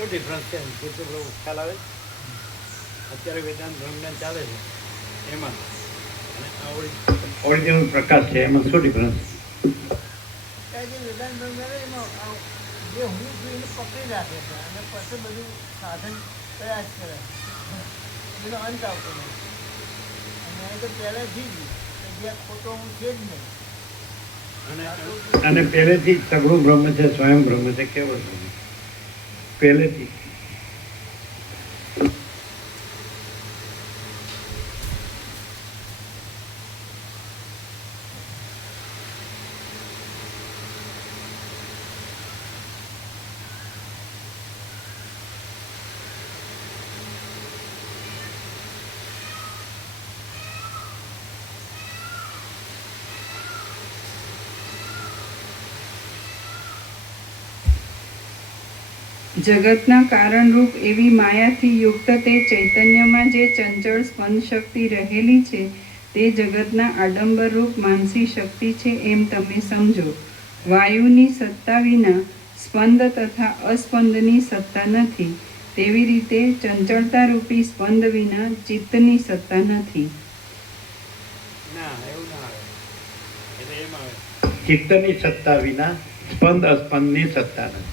શું ડિફરન્સ છે ખ્યાલ આવે? અત્યારે વેદાંત બ્રહ્મજ્ઞાન ચાલે છે એમાં અને આ ઓરિજિનલ પ્રકાશ છે એમાં શું ડિફરન્સ? વેદાંત બ્રહ્મજ્ઞાન એમાં જે હું છું એને પકડી રાખે છે અને પછી બધું સાધન પ્રયાસ કરે એનો અંત આવતો નથી. અને એ તો પહેલેથી જ જે ખોટો હું છે જ નહીં. અને પહેલેથી સગળું બ્રહ્મ છે, સ્વયં બ્રહ્મ છે. કેવો પહેલેથી જગતના કારણરૂપ એવી માયાથી યુક્ત તે ચૈતન્યમાં જે ચંચળ સ્પંદ શક્તિ રહેલી છે તે જગતના આડંબરરૂપ માનસી શક્તિ છે એમ તમે સમજો. વાયુની સત્તા વિના સ્પંદ તથા અસ્પંદની સત્તા નથી, તેવી રીતે ચંચળતારૂપી સ્પંદ વિના ચિત્તની સત્તા નથી. ચિત્તની સત્તા વિના સ્પંદ અસ્પંદની સત્તા નથી.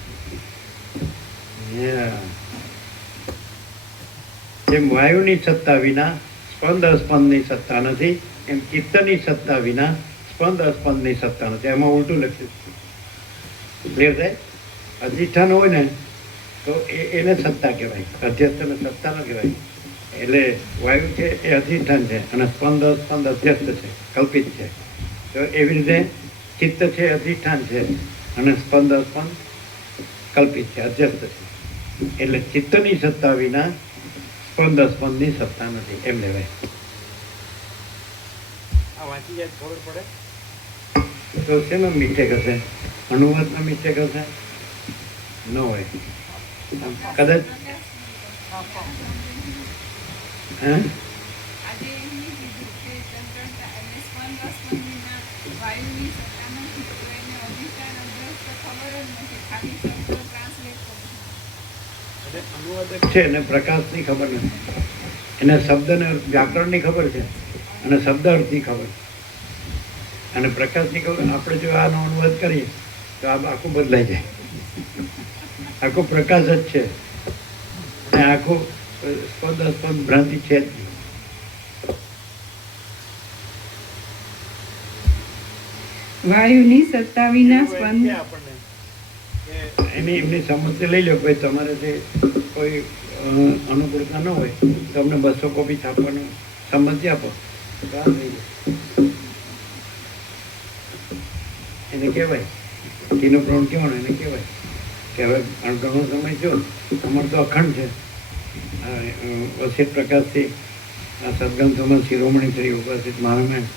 જેમ વાયુની સત્તા વિના સ્પંદ અસ્પંદની સત્તા નથી, એમ ચિત્તની સત્તા વિના સ્પંદ અસ્પંદની સત્તા નથી. એમાં ઉલટું લખ્યું છે. ક્લિયર થાય? અધિષ્ઠાન હોય ને તો એને સત્તા કહેવાય, અધ્યસ્થને સત્તા ન કહેવાય. એટલે વાયુ છે એ અધિષ્ઠાન છે અને સ્પંદ અસ્પંદ અધ્યસ્થ છે, કલ્પિત છે. તો એવી રીતે ચિત્ત છે અધિષ્ઠાન છે અને સ્પંદ અસ્પંદ કલ્પિત છે, અધ્યસ્થ છે. એટલે ચિત્તની સત્તા વિના સ્પંદ અસ્પંદની સત્તા નથી એમ લેવાય. આ વાંચી જાય ખબર પડે તો શેનો મિસ્ટેક હશે? અનુવાદનો મિસ્ટેક હશે? ન હોય કદાચ. હા, અનુવાદક છે એને પ્રકાશની ખબર નથી, એને શબ્દને વ્યાકરણની ખબર છે અને શબ્દ અર્થની ખબર. અને પ્રકાશની ખબર. આપણે જો આનો અનુવાદ કરીએ તો આ આખું બદલાઈ જાય. આખો પ્રકાશ જ છે અને આખું સ્પંદ અસ્પંદ ભ્રાંતિ છે જ નહીં. વાયુની સત્તા વિના સ્પંદ એમની સમજ લઈ લો. ભાઈ તમારે જે કોઈ અનુકૂળતા ન હોય તો અમને 200 કોપી છાપવાનો સંમતિ આપો તો આ થઈ જાય. એને કહેવાય કિનો પ્રવણ કહેવાનો. એને કહેવાય કે હવે ઘણો સમય જો અમારે તો અખંડ છે. વસિત પ્રકાશથી આ સદગ્રંથોમાં શિરોમણી શ્રી ઉપસ્થિત મહારામાયણ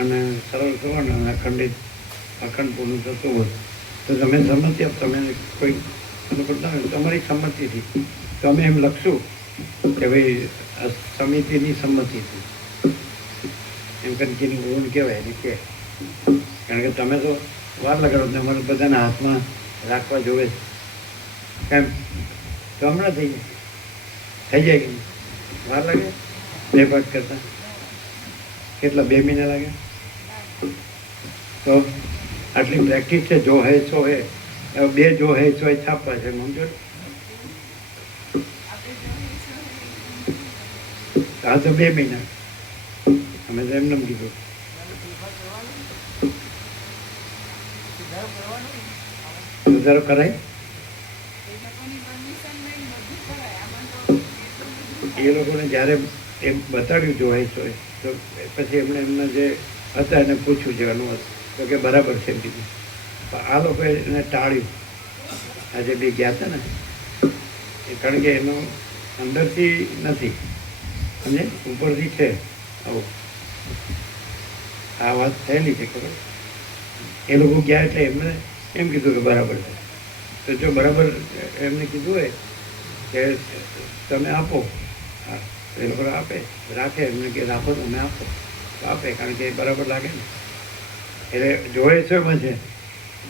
અને સરળ શ્રવણ અને અખંડ પૂર્ણ થતું હોય તો તમે સંમતિ આપ. તમે કોઈ અનુકૂળતા હોય તમારી સંમતિથી તો અમે એમ લખશું કે ભાઈ આ સમિતિની સંમતિથી એમ કરીને ગુણ કહેવાય. એને કહે કારણ કે તમે તો વાર લગાડો ને અમારે બધાના હાથમાં રાખવા જોવે છે. કેમ તો હમણાં થઈ જાય કે વાર લાગે? 2 પાઠ કરતા કેટલા 2 મહિના લાગે? તો આટલી પ્રેક્ટિસ છે. જો હે સો હે, 2 જો હે સો એ છાપવા છે. સમજો? આ તો 2 મહિના અમે તો એમને કીધું. સુધારો કરાય એ લોકોને જ્યારે એમ બતાડ્યું જો હે સો તો પછી એમણે એમના જે હતા એને પૂછ્યું છે અનુવાદ તો કે બરાબર છે એમ કીધું. આ લોકોએ એને ટાળ્યું. આજે બી ગયા હતા ને એ કારણ કે એનો અંદરથી નથી અને ઉપરથી છે. આવું આ વાત થયેલી છે ખબર. એ લોકો ગયા એટલે એમને એમ કીધું કે બરાબર છે. તો જો બરાબર એમને કીધું હોય કે તમે આપો, હા એ લોકો આપે રાખે. એમને કે રાખો તમે આપો તો આપે કારણ કે એ બરાબર લાગે ને. એટલે જોવે છે એમાં છે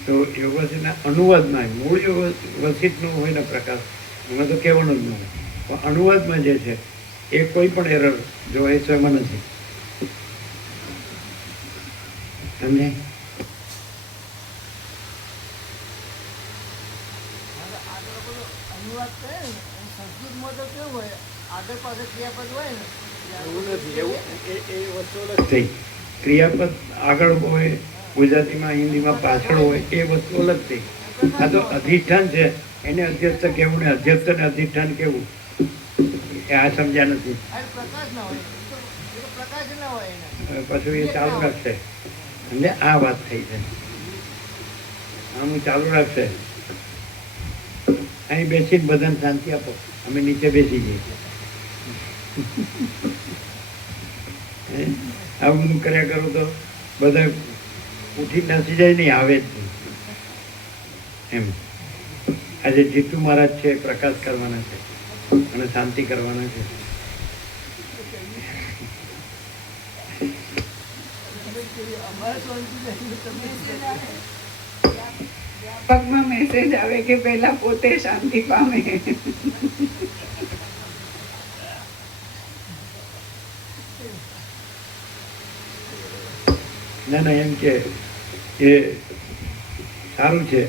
તો યોગવસિતના અનુવાદમાં મૂળ યોગ વસિતનું હોય ને પ્રકાશ એમાં તો કહેવાનું જ ન હોય. પણ અનુવાદમાં જે છે એ કોઈ પણ એરર જોવાય તો એમાં નથી. સમજે? આગળ પેલો અનુવાદ કરે ને અને સંસ્કૃતમાં તો કેવું હોય આગળ પાછળ ક્રિયાપદ હોય ને એવું નથી. એવું એ વસ્તુ અલગ થઈ. ક્રિયાપદ આગળ હોય, ગુજરાતીમાં હિન્દીમાં પાછળ હોય, એ વસ્તુ અલગ થઈ. આ તો અધિષ્ઠાન છે, એને અધ્યસ્થ કહેવું ને અધ્યસ્થ ને અધિષ્ઠાન કહેવું, એ આ સમજ્યા નથી. આ પ્રકાશ ના હોય એ તો પ્રકાશ ના હોય એને પાછું એ ચાલુ રાખશે. એટલે આ વાત થઈ છે. આનું ચાલુ રાખશે. અહીં બેસીને બધાને શાંતિ આપો, અમે નીચે બેસી જઈએ. આવું બધું કર્યા કરો તો બધા ઉઠી નાસી જાય નહીં, આવે જ નહીં. એમ આજે જીતુ મહારાજ છે, પ્રકાશ કરવાના છે અને શાંતિ કરવાના છે. અમારે શાંતિ નહીં તમે પગમાં મેસેજ આવે કે પહેલા પોતે શાંતિ પામે. ના ના, એમ કે એ સારું છે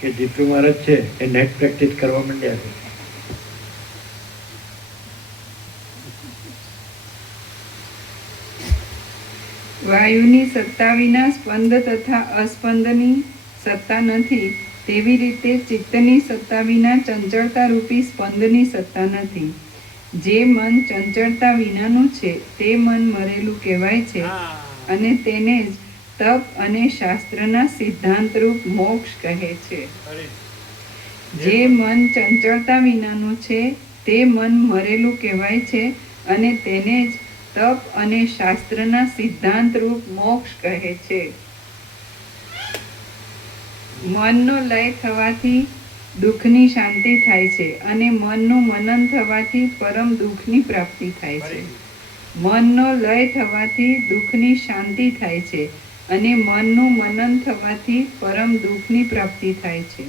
કે જીતુ મહારાજ છે એ નેટ પ્રેક્ટિસ કરવા માંડ્યા છે. વાયુની સત્તા વિના સ્પંદ તથા અસ્પંદની સત્તા નથી, તેવી રીતે ચિત્તની સત્તા વિના ચંચળતા રૂપી સ્પંદની સત્તા નથી. જે મન ચંચળતા વિનાનું છે તે મન મરેલું કહેવાય છે અને તેને જ તપ અને શાસ્ત્રના સિદ્ધાંત રૂપ મોક્ષ કહે છે. જે મન ચંચળતા વિનાનું છે તે મન મરેલું કહેવાય છે અને તેને જ તપ અને શાસ્ત્રના સિદ્ધાંત રૂપ મોક્ષ કહે છે. મનનો લય થવાથી દુઃખની શાંતિ થાય છે અને મનનું મનન થવાથી પરમ દુઃખની પ્રાપ્તિ થાય છે. મનનો લય થવાથી દુઃખની શાંતિ થાય છે અને મનનું મનન થવાથી પરમ દુઃખની પ્રાપ્તિ થાય છે.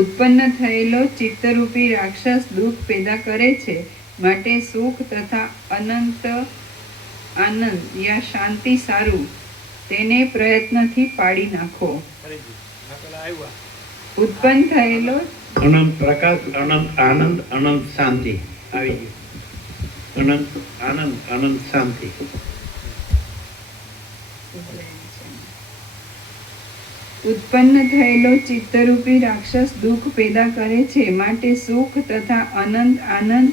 ઉત્પન્ન થયેલો ચિત્તરૂપી રાક્ષસ દુઃખ પેદા કરે છે, માટે સુખ તથા અનંત આનંદ યા શાંતિ સારું તેને પ્રયત્નથી પાડી નાખો. ઉત્પન્ન થયેલો અનંત પ્રકાશ, અનંત આનંદ, અનંત શાંતિ આવી ગયું. અનંત આનંદ, અનંત શાંતિ. ઉત્પન્ન થયેલો ચિત્તરૂપી રાક્ષસ દુઃખ પેદા કરે છે, માટે સુખ તથા અનંત આનંદ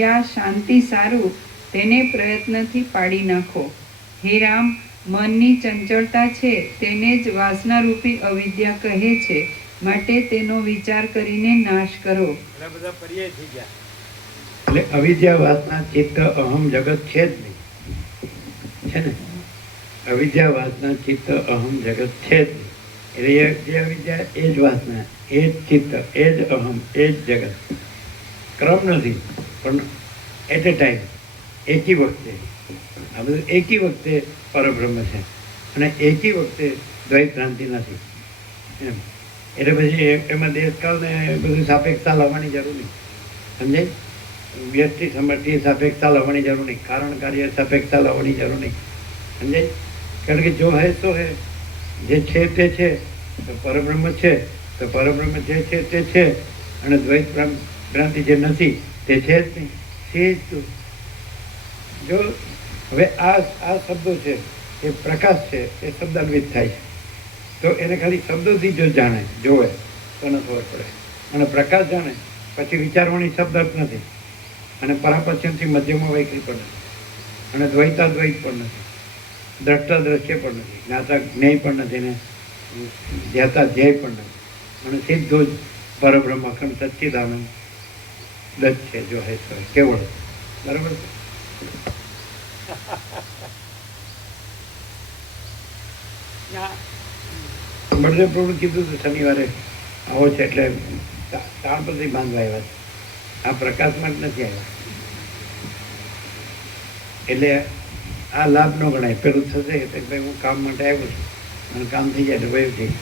યા શાંતિ સારું તેને પ્રયત્નથી પાડી નાખો. હે રામ, મનની ચંચળતા છે તેને જ વાસનારૂપી અવિદ્યા કહે છે, માટે તેનો વિચાર કરીને નાશ કરો. એટલે અવિદ્યા, વાસના, ચિત્ત, અહમ, જગત છે જ નહીં. છે ને? અવિદ્યા, વાસના, ચિત્ત, અહમ, જગત છે જ નહીં. એટલે જે અવિદ્યા એ જ વાસના, એ જ ચિત્ત, એ જ અહમ, એ જ જગત. ક્રમ નથી, પણ એટ એ ટાઈમ, એકી વખતે આ બધું એકી વખતે પરબ્રહ્મ છે અને એકી વખતે દ્વૈત ભ્રાંતિ નથી. એમ એટલે પછી એમાં દેશકાળને બધું સાપેક્ષતા લાવવાની જરૂર નહીં. સમજાય? વ્યક્તિ સમર્થિ સાપેક્ષતા લાવવાની જરૂર નહીં. કારણ કાર્ય સાપેક્ષતા લાવવાની જરૂર નહીં. સમજાય? કારણ કે જો હે તો હે, જે છે તે છે, તો પરબ્રહ્મ છે, તો પરબ્રહ્મ જે છે તે છે અને દ્વૈત ભ્રાંતિ જે નથી તે છે જ નહીં. છે જ તું. જો હવે આ શબ્દો છે એ પ્રકાશ છે, એ શબ્દાન્વિત થાય છે, તો એને ખાલી શબ્દોથી જો જાણે, જોવે તો ન ખબર પડે. અને પ્રકાશ જાણે પછી વિચારવાની શબ્દ જ નથી, અને પરાપશ્યમથી મધ્યમાં વૈકલ્પ પણ નથી, અને દ્વૈતાદ્વૈત પણ નથી, દ્રષ્ટા દ્રશ્ય પણ નથી, જ્ઞાતા જ્ઞેય પણ નથી, ને ધ્યાતા ધ્યેય પણ નથી, અને સીધું જ પરબ્રહ્મ અખંડ સચ્ચિદાનંદ જ છે. જો હે તો કેવળ. બરાબર છે? બળદેવ પ્રભુ કીધું હતું શનિવારે આવો છે એટલે તાળપત્રી બાંધવા આવ્યા છે, આ પ્રકાશમાં જ નથી આવ્યા. એટલે આ લાભ ન ગણાય. પેલું થશે કે ભાઈ હું કામ માટે આવ્યો છું અને કામ થઈ જાય તો ભાઈ થઈ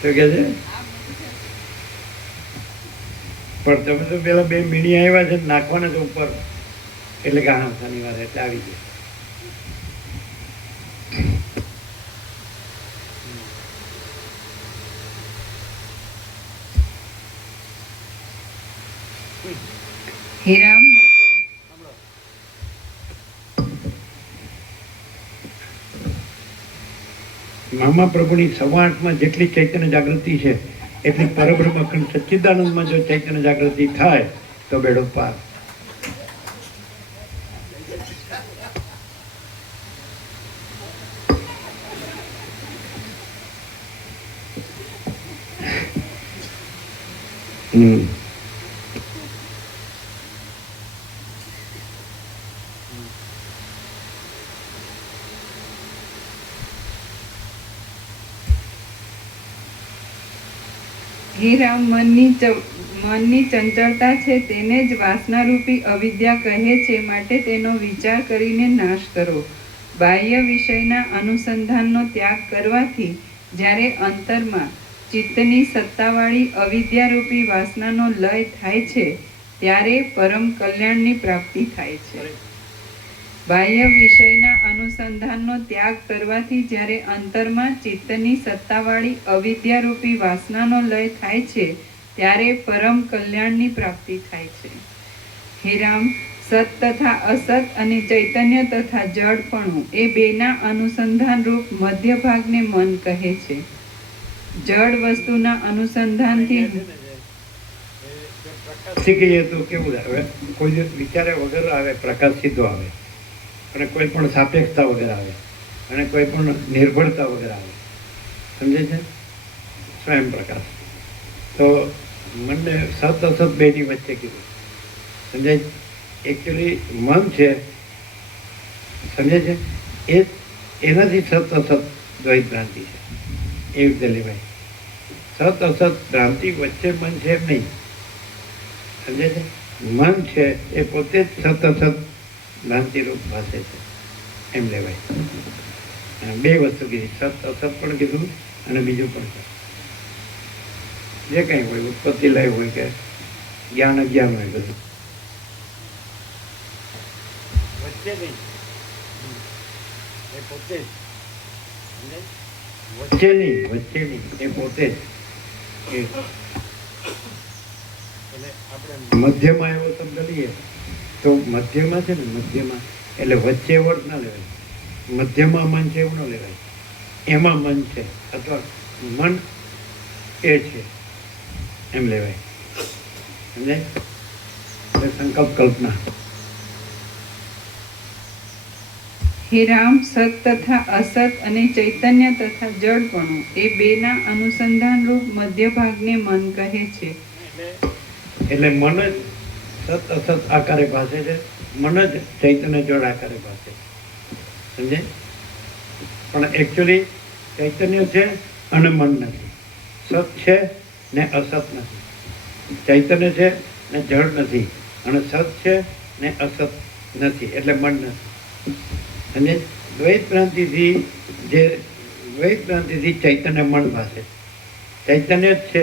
શું કે છે? પણ તમે તો પેલા 2 મીણી આવ્યા છે નાખવાના છે ઉપર, એટલે કે હા શનિવારે એટલે આવી જાય. હીરામ મામા પ્રભુની 8:15 જેટલી ચૈતન્ય જાગૃતિ છે એટલી પરબ્રહ્મ અખંડ સચ્ચિદાનંદમાં જો ચૈતન્ય જાગૃતિ થાય તો બેડો પાર. હીરામ મનની ચંચળતા છે તેને જ વાસનારૂપી અવિદ્યા કહે છે, માટે તેનો વિચાર કરીને નાશ કરો. બાહ્ય વિષયના અનુસંધાનનો ત્યાગ કરવાથી જ્યારે અંતરમાં ચિત્તની સત્તાવાળી અવિદ્યારૂપી વાસનાનો લય થાય છે ત્યારે પરમ કલ્યાણની પ્રાપ્તિ થાય છે. બાહ્ય વિષયના અનુસંધાનનો ત્યાગ કરવાથી જ્યારે અંતરમાં ચિત્તની સત્તાવાળી અવિદ્યારૂપી વાસનાનો લય થાય છે ત્યારે પરમ કલ્યાણની પ્રાપ્તિ થાય છે. હે રામ, સત તથા અસત અને ચૈતન્ય તથા જડપણું એ બેના અનુસંધાન રૂપ મધ્ય ભાગને મન કહે છે. જડ વસ્તુના અનુસંધાનથી શીખીએ તો કેવું આવે, કોઈ દિવસ વિચારે વગર આવે, પ્રકાશ સીધો આવે, અને કોઈ પણ સાપેક્ષતા વગર આવે, અને કોઈ પણ નિર્ભરતા વગર આવે. સમજે છે? સ્વયં પ્રકાશ. તો મનને સત અસત બેની વચ્ચે કીધું. સમજાય? એકચ્યુઅલી મન છે, સમજે છે, એ એનાથી સત અસત દ્વૈત ભ્રાંતિ છે, એ રીતે લેવાય. સત અસત ભ્રાંતિ વચ્ચે મન છે એમ નહીં. સમજે છે? મન છે એ પોતે જ સત અસત ભ્રાંતિરૂપ ભાષે છે એમ લેવાય. 2 વસ્તુ કીધી, સત અસત પણ કીધું અને બીજું પણ છે. જે કંઈ હોય, ઉત્પત્તિ લય હોય કે જ્ઞાન અજ્ઞાન હોય, બધું વચ્ચે નહીં, એ પોતે જ. વચ્ચે નહીં, એ પોતે જ. એટલે આપણે મધ્યમાં એવો શબ્દ લઈએ તો મધ્યમાં છે ને, મધ્યમાં એટલે વચ્ચે વર્ડ ના લેવાય. મધ્યમાં મન છે એવું ન લેવાય. એમાં મન છે અથવા મન એ છે એમ લેવાય. સમજાય? એટલે સંકલ્પ કલ્પના. હે રામ, સત તથા અસત અને ચૈતન્ય તથા જડપણું એ બેના અનુસંધાન રૂપ મધ્ય ભાગને મન કહે છે. એટલે મન જ સત અસત આકારે ભાષે છે, મન જ ચૈતન્ય જળ આકારે ભાષે છે. સમજે? પણ એકચ્યુઅલી ચૈતન્ય છે અને મન નથી. સત છે ને અસત નથી. ચૈતન્ય છે ને જળ નથી, અને સત છે ને અસત નથી, એટલે મન નથી. અને દ્વૈત ભ્રાંતિથી ચૈતન્ય મન ભાષે. ચૈતન્ય જ છે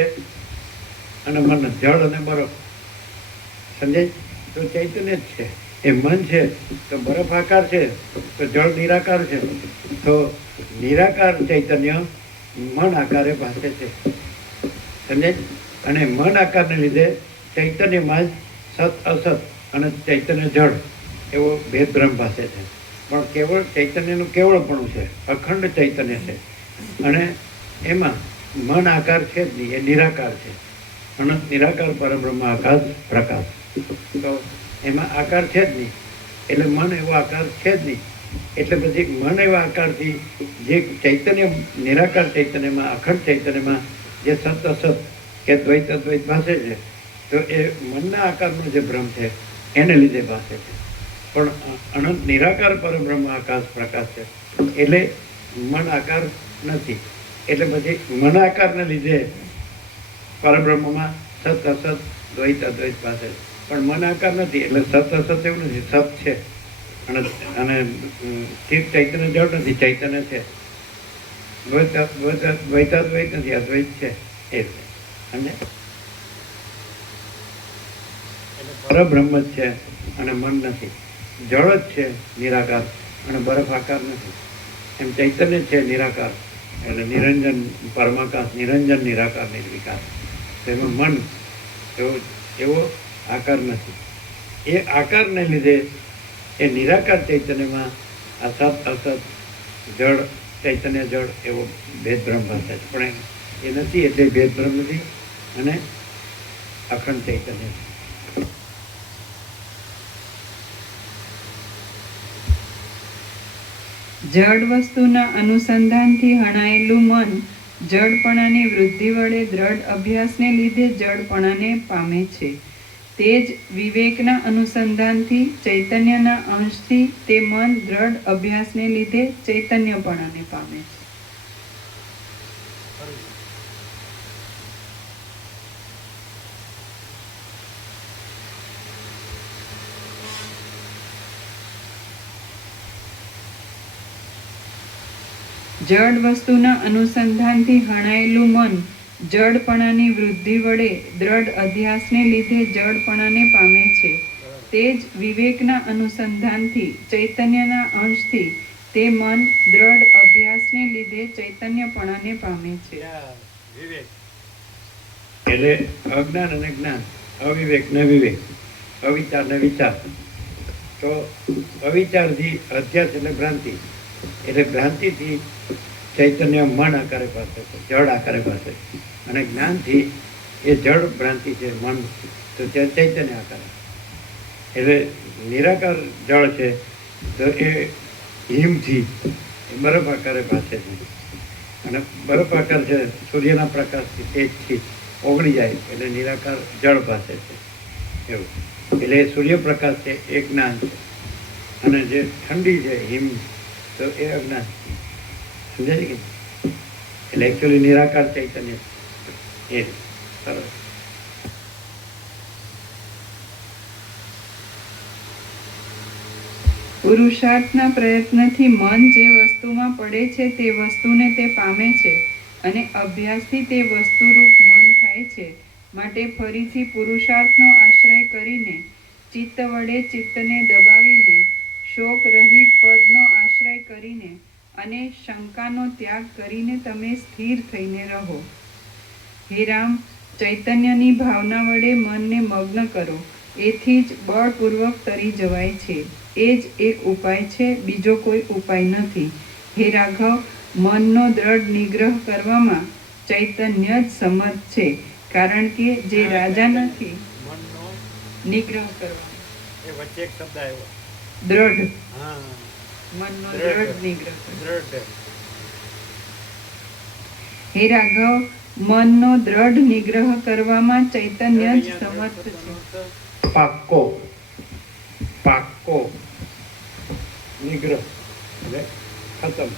અને મન જળ અને બરફ. સમજાય? તો ચૈતન્ય જ છે, એ મન છે તો બરફ આકાર છે, તો જળ નિરાકાર છે, તો નિરાકાર ચૈતન્ય મન આકારે ભાષે છે. સમજાય? અને મન આકારને લીધે ચૈતન્યમાં જ સત અસત અને ચૈતન્ય જળ એવો ભેદભ્રમ ભાષે છે. પણ કેવળ ચૈતન્યનું કેવળપણું છે, અખંડ ચૈતન્ય છે, અને એમાં મન આકાર છે જ નહીં, એ નિરાકાર છે. અનંત નિરાકાર પરબ્રહ્મ આકાશ પ્રકાશ. તો એમાં આકાર છે જ નહીં, એટલે મન એવો આકાર છે જ નહીં. એટલે પછી મન એવા આકારથી જે ચૈતન્ય નિરાકાર ચૈતન્યમાં, અખંડ ચૈતન્યમાં જે સત અસત કે દ્વૈત અદ્વૈત ભાષે છે, તો એ મનના આકારનો જે ભ્રમ છે એને લીધે ભાષે છે. પણ અનંત નિરાકાર પરબ્રહ્મ આકાશ પ્રકાશ છે, એટલે મન આકાર નથી. એટલે પછી મન આકારને લીધે પરબ્રહ્મમાં સત અસત દ્વૈત અદ્વૈત ભાષે, પણ મન આકાર નથી, એટલે સત અસત એવું નથી, સત છે. અને સ્થિર ચૈતન્ય જળ નથી, ચૈતન્ય છે. દ્વૈતાદ્વૈત નથી, અદ્વૈત છે એ રીતે. અને પરબ્રહ્મ જ છે અને મન નથી. જળ જ છે નિરાકાર અને બરફ આકાર નથી. એમ ચૈતન્ય છે નિરાકાર એટલે નિરંજન પરમાકાશ, નિરંજન નિરાકાર નિર્વિકાર. તેમાં મન એવો આકાર નથી. એ આકારને લીધે એ નિરાકાર ચૈતન્યમાં અસત અસત જળ ચૈતન્ય જળ એવો ભેદભ્રમ ભાષે છે. પણ એ નથી એટલે ભેદભ્રમ નથી અને અખંડ ચૈતન્ય છે. જડ વસ્તુના અનુસંધાનથી હણાયેલું મન જડપણાની વૃદ્ધિ વડે દ્રઢ અભ્યાસને લીધે જડપણાને પામે છે. તે જ વિવેકના અનુસંધાનથી ચૈતન્યના અંશથી તે મન દ્રઢ અભ્યાસને લીધે ચૈતન્યપણાને પામે છે. જડ વસ્તુના અનુસંધાનથી હણાયેલું મન જડપણાની વૃદ્ધિ વડે દ્રઢ અધ્યાસને લીધે જડપણાને પામે છે. તે જ વિવેકના અનુસંધાનથી ચૈતન્યના અંશથી તે મન દ્રઢ અભ્યાસને લીધે ચૈતન્યપણાને પામે છે. એટલે અજ્ઞાન અને જ્ઞાન, અવિવેક ને વિવેક, અવિચાર ને વિચાર. તો અવિચારથી અધ્યાસ એટલે ભ્રાંતિ, એટલે ભ્રાંતિથી ચૈતન્ય મન આકારે પાસે છે, જળ આકારે પાસે. અને જ્ઞાનથી એ જળ ભ્રાંતિ છે મન, તો ત્યાં ચૈતન્ય આકારે. એટલે નિરાકાર જળ છે તો એ હિમથી બરફ આકારે ભાસે છે. અને બરફ આકાર છે સૂર્યના પ્રકાશથી તેજથી ઓગળી જાય એટલે નિરાકાર જળ ભાસે છે એવું. એટલે સૂર્યપ્રકાશ છે એ જ્ઞાન છે અને જે ઠંડી છે હિમ તો એ અજ્ઞાન. સમજાય છે કે એટલે એકચ્યુઅલી નિરાકાર ચૈતન્ય એ સરસ. પુરુષાર્થના પ્રયત્નથી મન જે વસ્તુમાં પડે છે તે વસ્તુને તે પામે છે અને અભ્યાસથી તે વસ્તુરૂપ મન થાય છે. માટે ફરીથી પુરુષાર્થનો આશ્રય કરીને ચિત્ત વડે ચિત્તને દબાવીને શોક રહિત પદનો આશ્રય કરીને અને શંકાનો ત્યાગ કરીને તમે સ્થિર થઈને રહો. હે રામ, ચૈતન્યની ભાવના વડે મનને મગ્ન કરો. એથી જ બળપૂર્વક તરી જવાય છે. એ જ એક ઉપાય છે, બીજો કોઈ ઉપાય નથી. હે રાઘવ, મનનો દ્રઢ નિગ્રહ કરવામાં ચૈતન્ય જ સમર્થ છે, કારણ કે જે રાજા નથી. મનનો નિગ્રહ કરવા એ વચ્ચે એક શબ્દ આવ્યો દ્રઢ, હા, મનનો દ્રઢ નિગ્રહ. દ્રઢ. હે રાઘવ, મનનો દ્રઢ નિગ્રહ કરવામાં ચૈતન્ય જ સમર્થ છે. પાક્કો પાક્કો નિગ્રહ એટલે ખતમ.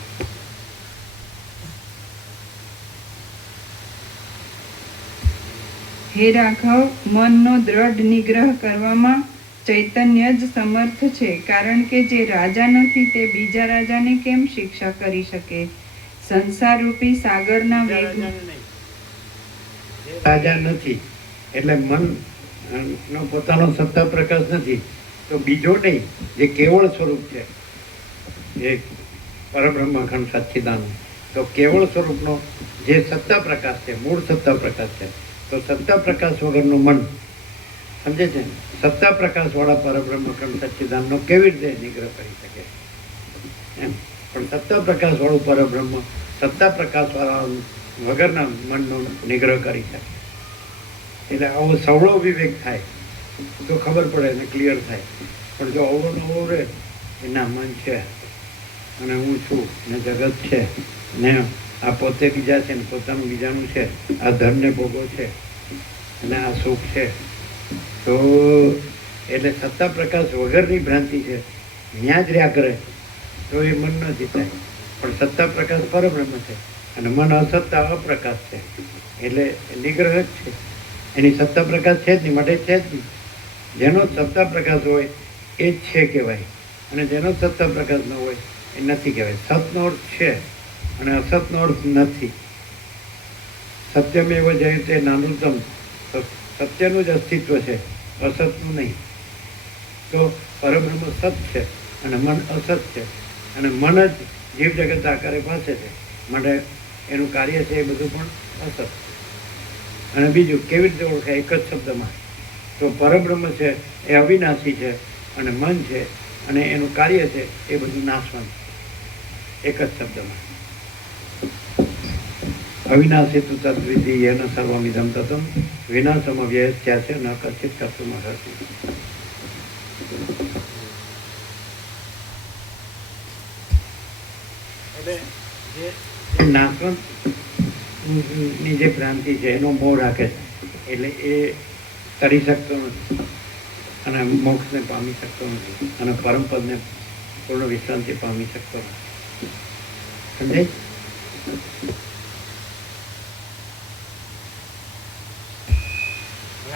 હે રાઘવ, મનનો દ્રઢ નિગ્રહ કરવામાં ચૈતન્ય જ સમર્થ છે, કારણ કે જે રાજા નથી તે બીજા રાજાને કેમ શિક્ષા કરી શકે? સંસાર રૂપી સાગરના વેગ રાજા નથી એટલે મન નો પોતાનો સત્તા પ્રકાશ નથી તો બીજો નહીં, જે કેવળ સ્વરૂપ છે એ પરબ્રહ્મ અખંડ સચ્ચિદાનંદ, તો કેવળ સ્વરૂપનો જે સત્તા પ્રકાશ છે, મૂળ સત્તા પ્રકાશ છે, તો સત્તા પ્રકાશ વગરનું મન, સમજે છે, સત્તા પ્રકાશ વાળા પરબ્રહ્મ અખંડ સચ્ચિદાનંદનો કેવી રીતે નિગ્રહ કરી શકે એમ. પણ સત્તા પ્રકાશ વાળું પરબ્રહ્મ સત્તા પ્રકાશ વાળા વગરના મનનો નિગ્રહ કરી શકે. એટલે આવો સવળો વિવેક થાય તો ખબર પડે ને ક્લિયર થાય. પણ જો અવળો નવો રહે એના મન છે અને હું છું ને જગત છે ને આ પોતે બીજા છે ને પોતાનું બીજાનું છે, આ ધનને ભોગો છે અને આ સુખ છે, તો એટલે સત્તા પ્રકાશ વગરની ભ્રાંતિ છે ન્યા જ રહ્યા કરે તો એ મન ન જીતાય. પણ સત્તા પ્રકાશ પરબ્રહ્મ છે અને મન અસત્તા અપ્રકાશ છે એટલે નિગ્રહ જ છે. એની સત્તા પ્રકાશ છે જ નહીં, માટે છે જ નહીં. જેનો સત્તા પ્રકાશ હોય એ જ છે કહેવાય અને જેનો સત્તા પ્રકાશ ન હોય એ નથી કહેવાય. સતનો અર્થ છે અને અસતનો અર્થ નથી. સત્યમેવ જયતે નાનુત્તમ, સત્યનું જ અસ્તિત્વ છે, અસતનું નહીં. તો પરબ્રહ્મ સત છે અને મન અસત છે, અને મન જ જીવ જગત આકારે પાસે છે, માટે એનું કાર્ય છે એ બધું પણ અસત. અને બીજું કેવી રીતે ઓળખાય? એક જ શબ્દમાં. તો પરબ્રહ્મ છે એ અવિનાશી છે, અને મન છે અને એનું કાર્ય છે એ બધું નાશવંત. એક જ શબ્દમાં. અવિનાશી તું તદ્વિધિ એન સર્વમિદમ તતમ વિનાશમ અવ્યયસ્યાસ્ય ન કશ્ચિત કર્તુમ અર્હતિ. એટલે જે નાશવંત ની જે ભ્રાંતિ છે એનો મોહ રાખે છે, એટલે એ તરી શકતો નથી અને મોક્ષને પામી શકતો નથી અને પરમપદને પૂર્ણ વિશ્રાંતિ પામી શકતો નથી. સમજાય?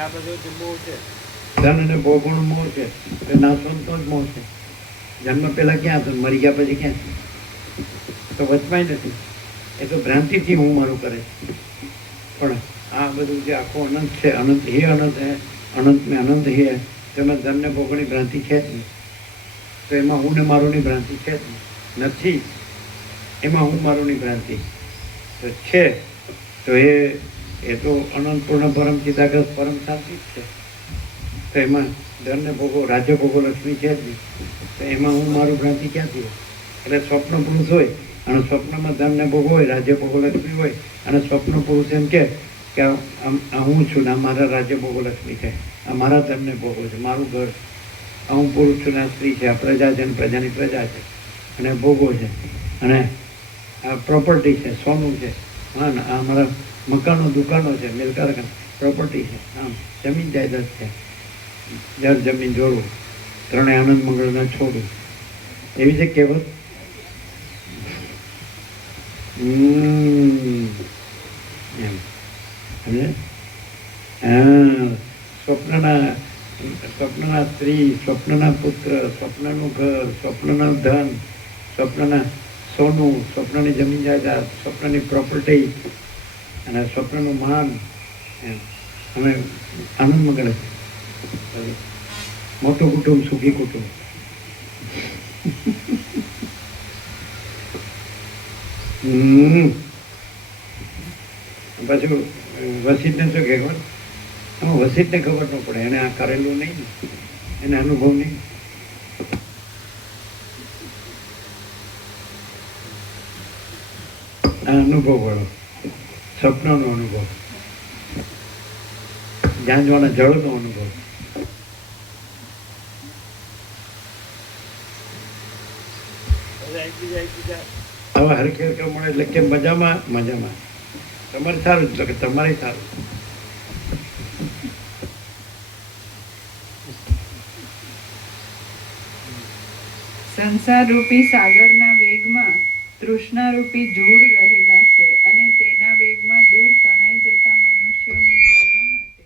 આ બધો જે મોહ છે, ધન અને ભોગોનો મોહ છે, એ નાશવંતનો જ મોહ છે. જન્મ પહેલા ક્યાં હતો, મરી ગયા પછી ક્યાં છે? તો વચમાં નથી. એ તો ભ્રાંતિથી હું મારું કરે છે. પણ આ બધું જે આખું અનંત છે, અનંત હે અનંત હે, અનંત મેં અનંત હે, તેમાં ધનને ભોગોની ભ્રાંતિ છે જ નહીં. તો એમાં હું ને મારુંની ભ્રાંતિ છે જ નહીં. નથી એમાં હું મારુંની ભ્રાંતિ તો છે. તો એ તો અનંત પૂર્ણ પરમ ચિદાગ્રસ્ત પરમ શાંતિ જ છે. તો એમાં ધનને ભોગો, રાજ્ય ભોગો લક્ષ્મી છે જ નહીં. તો એમાં હું મારું ભ્રાંતિ ક્યાંથી હોય? એટલે સ્વપ્ન પુરુષ હોય અને સ્વપ્નમાં ધનને ભોગો હોય, રાજ્ય ભોગો લક્ષ્મી હોય, અને સ્વપ્ન પુરુષ એમ કે હું છું ને મારા રાજ્ય ભોગો લક્ષ્મી છે, આ મારા ધનને ભોગો છે, મારું ઘર, હું પુરુષ છું ને આ સ્ત્રી છે, આ પ્રજા છે ને પ્રજાની પ્રજા છે, અને ભોગો છે, અને આ પ્રોપર્ટી છે, સોનું છે, હા ને આ મારા મકાનો, દુકાનો છે, મિલકત, પ્રોપર્ટી છે, આમ જમીન જાયદાદ છે, જળ જમીન જોડવું, ત્રણે આનંદ મંગળના છોડવું, એવી છે કહેવત. એમ સ્વપ્નના સ્ત્રી, સ્વપ્નના પુત્ર, સ્વપ્નનું ઘર, સ્વપ્નના ધન, સ્વપ્નના સોનું, સ્વપ્નની જમીન જાયદાદ, સ્વપ્નની પ્રોપર્ટી અને સ્વપ્નનું માન, એમ અમે આનંદ મંગળ. મોટું કુટુંબ, સુખી કુટુંબ. પાછું વસીતને શું કે ખબર? વસીતને ખબર ન પડે, એને આ કરેલું નહીં, એને અનુભવ નહીં. આ અનુભવ વાળો, સ્વપ્નનો અનુભવ, જાંજવાના જળનો અનુભવ. હવે હરખે હરખે મળે એટલે કે મજામાં મજામાં, તમારે સારું જ લાગે, તમારે સારું. સંસાર રૂપી સાગરના વેગમાં તૃષ્ણા રૂપી જૂડ રહેલા છે, અને તેના વેગમાં દૂર તણાઈ જતા મનુષ્યોને તરવા માટે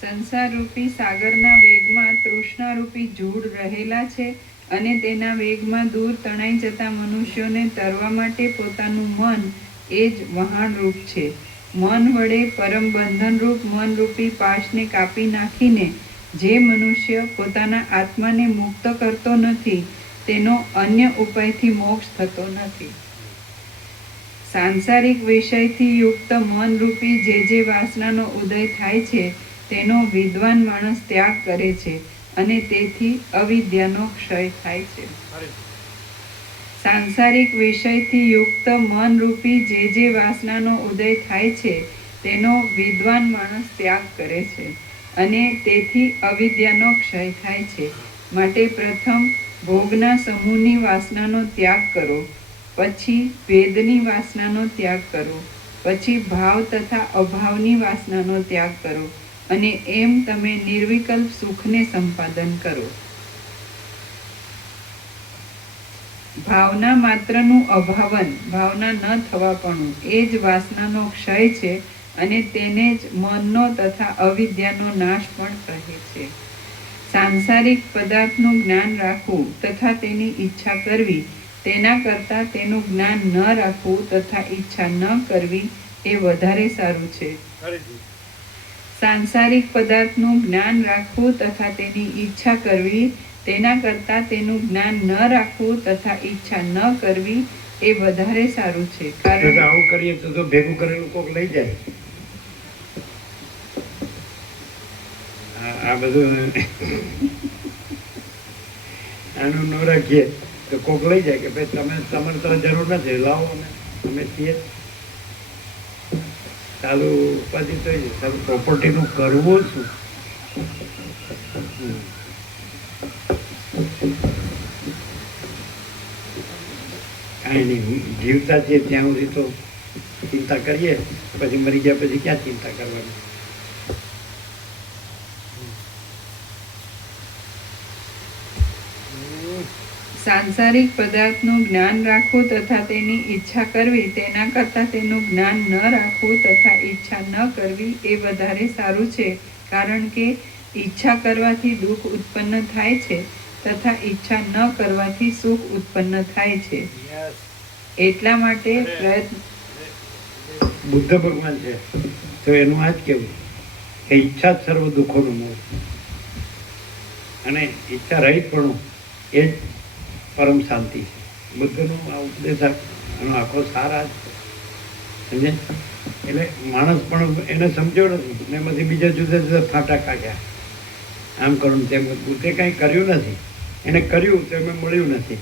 સંસાર રૂપી સાગરના વેગમાં તૃષ્ણા રૂપી જૂડ રહેલા છે, અને તેના વેગમાં દૂર તણાઈ જતા મનુષ્યોને તરવા માટે પોતાનું મન એ જ વહાણ રૂપ છે. મન વડે પરમ બંધનરૂપ મન રૂપી પાશને કાપી નાખીને જે મનુષ્ય પોતાના આત્માને મુક્ત કરતો નથી, તેનો અન્ય ઉપાયથી મોક્ષ થતો નથી. સાંસારિક વિષયથી યુક્ત મન રૂપી જે વાસનાનો ઉદય થાય છે, તેનો વિદ્વાન માણસ ત્યાગ કરે છે, અને તેથી અવિદ્યાનો ક્ષય થાય છે. સાંસારિક વિષયથી યુક્ત મન રૂપી જે વાસનાનો ઉદય થાય છે, તેનો વિદ્વાન માણસ ત્યાગ કરે છે, અને તેથી અવિદ્યાનો ક્ષય થાય છે. માટે પ્રથમ ભોગના સમૂહની વાસનાનો ત્યાગ કરો, પછી વેદની વાસનાનો ત્યાગ કરો, પછી ભાવ તથા અભાવની વાસનાનો ત્યાગ કરો, અને એમ તમે નિર્વિકલ્પ સુખને સંપાદન કરો. ભાવના માત્રનું અભાવન, ભાવના ન થવાપણું, એ જ વાસનાનો ક્ષય છે, અને તેને જ મનનો તથા અવિદ્યાનો નાશ પણ કહે છે. સાંસારિક પદાર્થનું જ્ઞાન રાખવું તથા તેની ઈચ્છા કરવી તેના કરતાં તેનું જ્ઞાન ન રાખવું તથા ઈચ્છા ન કરવી એ વધારે સારું છે. સાંસારિક પદાર્થનું જ્ઞાન રાખવું તથા તેની ઈચ્છા કરવી તેના કરતાં તેનું જ્ઞાન ન રાખવું તથા ઈચ્છા ન કરવી એ વધારે સારું છે. કારણ આવું કરીએ તો ભેગું કરેલું કોક લઈ જાય. આ બધું આનું ન રાખીએ તો કોક લઈ જાય કે ભાઈ તમારે તો જરૂર નથી, લાવો અમે છીએ. ચાલુ ઉપાધિ થઈ જાય. ચાલુ પ્રોપર્ટીનું કરવું શું? કાંઈ નહીં, જીવતા છીએ ત્યાં સુધી તો ચિંતા કરીએ, પછી મરી ગયા પછી ક્યાં ચિંતા કરવાની? સાંસારિક પદાર્થનું જ્ઞાન રાખવું તથા તેની ઈચ્છા કરવી તેના કરતાં તેનું જ્ઞાન ન રાખવું તથા ઈચ્છા ન કરવી એ વધારે સારું છે. કારણ કે ઈચ્છા કરવાથી દુઃખ ઉત્પન્ન થાય છે તથા ઈચ્છા ન કરવાથી સુખ ઉત્પન્ન થાય છે. એટલા માટે પ્રયત્ન બુદ્ધ ભગવાન છે તો એનું આ જ કહેવું કે ઈચ્છા જ સર્વ દુઃખોનું મૂળ, અને ઈચ્છા રહિતપણું એ જ પરમ શાંતિ છે. બુદ્ધનું આ ઉપદેશ એનો આખો સારા જ સમજે. એટલે માણસ પણ એને સમજ્યો નથી ને એમાંથી બીજા જુદા જુદા ફાંટા કાઢ્યા. આમ કરું તેમ બુદ્ધે કાંઈ કર્યું નથી. એને કર્યું તો એમાં મળ્યું નથી,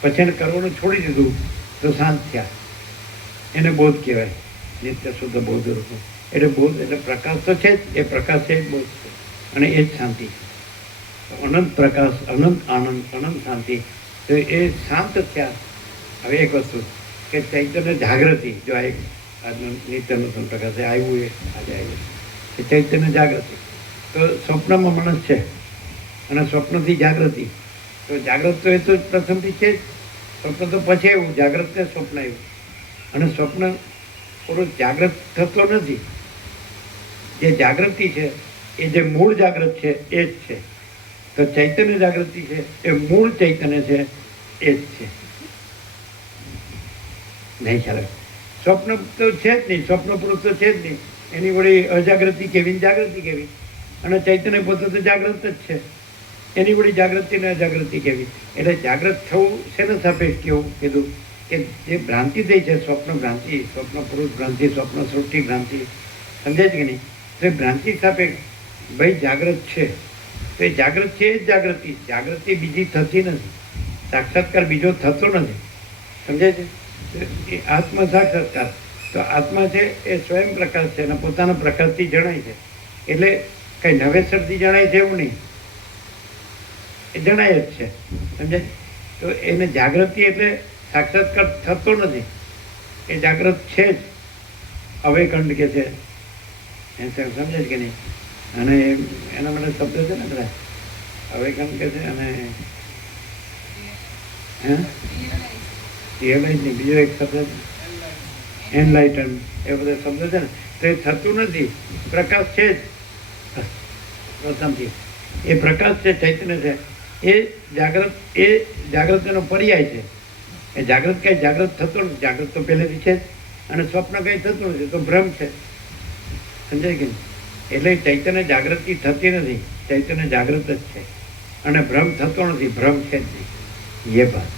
પછી એને કરવાનું છોડી દીધું તો શાંત થયા. એને બોધ કહેવાય, નિત્ય શુદ્ધ બોધ રૂપ. એટલે બોધ એટલે પ્રકાશ તો છે જ, એ પ્રકાશ છે જ બોધ છે, અને એ જ શાંતિ છે. અનંત પ્રકાશ, અનંત આનંદ, અનંત શાંતિ. તો એ શાંત થયા. હવે એક વસ્તુ કે ચૈતન્ય જાગૃતિ, જો આ એક આજનો નિત્યનું પ્રકાશ આવ્યું, એ આજે આવ્યું કે ચૈતન્ય જાગૃતિ. તો સ્વપ્નમાં માણસ છે અને સ્વપ્નથી જાગૃતિ. તો જાગ્રત તો એ તો પ્રથમથી છે જ. સ્વપ્ન તો પછી આવ્યું, જાગ્રત ને સ્વપ્ન આવ્યું. અને સ્વપ્ન પૂરો જાગ્રત થતો નથી. જે જાગૃતિ છે એ જે મૂળ જાગ્રત છે એ જ છે. તો ચૈતન્ય જાગૃતિ છે એ મૂળ ચૈતન્ય છે એ જ છે. નહીં ચાલે. સ્વપ્ન તો છે જ નહીં, સ્વપ્ન પુરુષ તો છે જ નહીં. એની વળી અજાગૃતિ કેવી, જાગૃતિ કેવી? અને ચૈતન્ય પોતે તો જાગૃત જ છે, એની વળી જાગૃતિ ને અજાગૃતિ કેવી? એટલે જાગૃત થવું શેને સાપેક્ષ કેવું કીધું કે જે ભ્રાંતિ થઈ છે, સ્વપ્ન ભ્રાંતિ, સ્વપ્ન પુરુષ ભ્રાંતિ, સ્વપ્ન સૃષ્ટિ ભ્રાંતિ, સમજાય છે કે નહીં? તો એ ભ્રાંતિ સાપેક્ષ ભાઈ જાગૃત છે. તો એ જાગૃત છે એ જ જાગૃતિ. જાગૃતિ બીજી થતી નથી, સાક્ષાત્કાર બીજો થતો નથી. સમજાય છે? એ આત્મ સાક્ષાત્કાર. તો આત્મા છે એ સ્વયં પ્રકાશ છે અને પોતાના પ્રકાશથી જણાય છે. એટલે કંઈ નવેસરથી જણાય છે એવું નહીં, એ જણાય જ છે. સમજાય? તો એને જાગૃતિ એટલે સાક્ષાત્કાર થતો નથી, એ જાગૃત છે જ. અવેકંડ કે છે, એ સમજાય કે નહીં? અને એના માટે શબ્દ છે ને બધા અવેકંડ કે છે, અને રિયલાઇઝ નહીં, બીજો એક શબ્દ છે એનલાઇટન, એ બધા શબ્દ છે ને. તો એ થતું નથી, પ્રકાશ છે જ પ્રથમથી. એ પ્રકાશ છે, ચૈતન્ય છે, એ જાગૃતિનો પર્યાય છે. એ જાગૃત કંઈ જાગૃત થતો નથી, જાગૃત તો પહેલેથી છે જ. અને સ્વપ્ન કંઈ થતું નથી, તો ભ્રમ છે. સમજાય કે નહીં? એટલે ચૈતન્ય જાગૃતિ થતી નથી, ચૈતન્ય જાગૃત જ છે. અને ભ્રમ થતો નથી, ભ્રમ છે જ નહીં. એ વાત